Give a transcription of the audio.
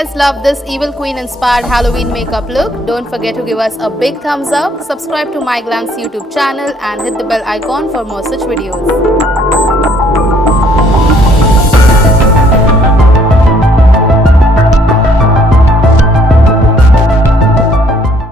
guys love this Evil Queen inspired Halloween makeup look, don't forget to give us a big thumbs up, subscribe to MyGlamm's YouTube channel and hit the bell icon for more such videos.